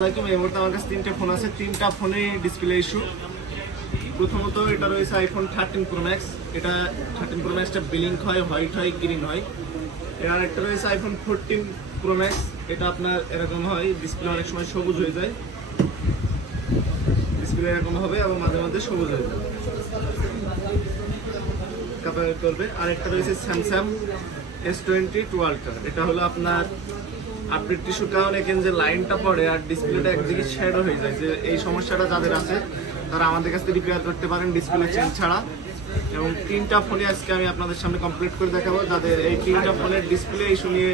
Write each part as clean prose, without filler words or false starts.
এই মুহূর্তে আমার কাছে তিনটা ফোন আছে, তিনটা ফোনে ডিসপ্লে ইস্যু। প্রথমত এটা রয়েছে আইফোন 13 প্রো ম্যাক্স। এটা 13 প্রো ম্যাক্সটা ব্লিঙ্ক হয়, হোয়াইট হয়, গ্রিন হয়। আর একটা রয়েছে আইফোন 14 প্রো ম্যাক্স। এটা আপনার এরকম হয়, ডিসপ্লে অনেক সময় সবুজ হয়ে যায়, ডিসপ্লে এরকম হবে এবং মাঝে মাঝে সবুজ হয়ে যায়, কাপার করবে। আর একটা রয়েছে স্যামসাং S22 আলট্রা। এটা হলো আপনার আপডেট ইস্যুর কারণে এখানে যে লাইনটা পড়ে আর ডিসপ্লেটা একদিকে শ্যাডো হয়ে যায়, যে এই সমস্যাটা যাদের আছে তারা আমাদের কাছ থেকে রিপেয়ার করতে পারেন ডিসপ্লে চেঞ্জ ছাড়া। এবং তিনটা ফোনে আজকে আমি আপনাদের সামনে কমপ্লিট করে দেখাবো। যাদের এই তিনটা ফোনের ডিসপ্লে ইস্যু নিয়ে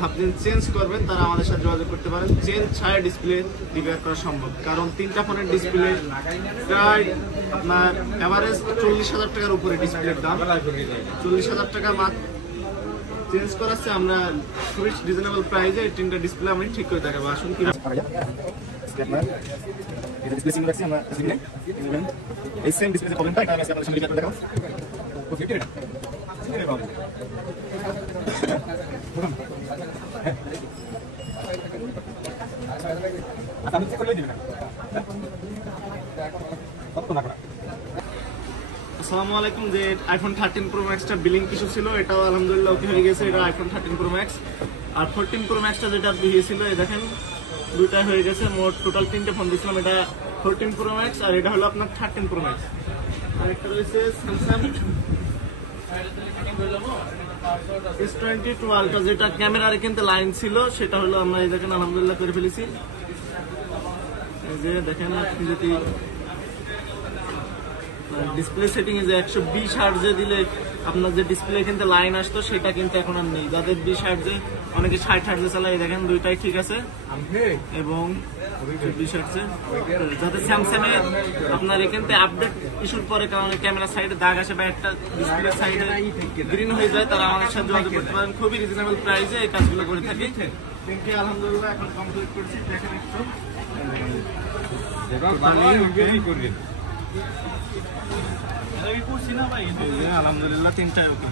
ভাবছেন চেঞ্জ করবেন, তারা আমাদের সাথে যোগাযোগ করতে পারেন। চেঞ্জ ছাড়া ডিসপ্লে রিপেয়ার করা সম্ভব, কারণ তিনটা ফোনের ডিসপ্লে প্রায় আপনার অ্যাভারেজ 40,000 টাকার উপরে ডিসপ্লের দাম। 40,000 টাকা মাত্র চেঞ্জ করাচ্ছে আমরা খুবই রিজনেবল প্রাইসে। এই তিনটা ডিসপ্লে আমি ঠিক করে দেখাবো। আসুন কি এই সেম ডিসপ্লে প্রবলেমটা এটা আমি আপনাদের সামনে রিপেয়ার করে দেখাবো। আমি চেক করে দিবেন না। আসসালামু আলাইকুম। যে আইফোন 13 প্রো ম্যাক্সটা বিলিং ইস্যু ছিল, এটাও আলহামদুলিল্লাহ ওকে হয়ে গেছে। এটা আইফোন 13 প্রো ম্যাক্স। আর 14 প্রো ম্যাক্সটা যেটা দিয়েছিল, এই দেখেন দুইটাই হয়ে গেছে। মোট টোটাল তিনটে ফোন দিয়েছিলাম। এটা 14 প্রো ম্যাক্স আর এটা হলো আপনার 13 প্রো ম্যাক্স। আর একটা রয়েছে স্যামসাং S22 আলট্রা, যেটা ক্যামেরার কিন্তু লাইন ছিল, সেটা হলো আমরা এই দেখেন আলহামদুলিল্লাহ করে ফেলেছি। এই যে দেখেন, আপনি যদি ডিসপ্লে সেটিং এ যে 120 হার্টজে দিলে আপনার যে ডিসপ্লে কিন্তু লাইন আসতো, সেটা কিন্তু এখন আর নেই। যাদের 20 হার্টজে, অনেকে 60 হার্টজে চালায়, দেখেন দুইটাই ঠিক আছে। এবং 20 হার্টজে যাদের স্যামসাং এর আপনার এখানে আপডেট ইস্যুর পরে কারণে ক্যামেরা সাইডে দাগ আসে বা একটা ডিসপ্লে সাইডে গ্রিন হয়ে যায়, তারা আমাদের সাথে যোগাযোগ করতে পারেন। খুবই রিজনেবল প্রাইসে এই কাজগুলো করে থাকি। আলহামদুলিল্লাহ এখন কমপ্লিট করছি। দেখেন একটু আলহামদুলিল্লাহ তিনটাই ওকে।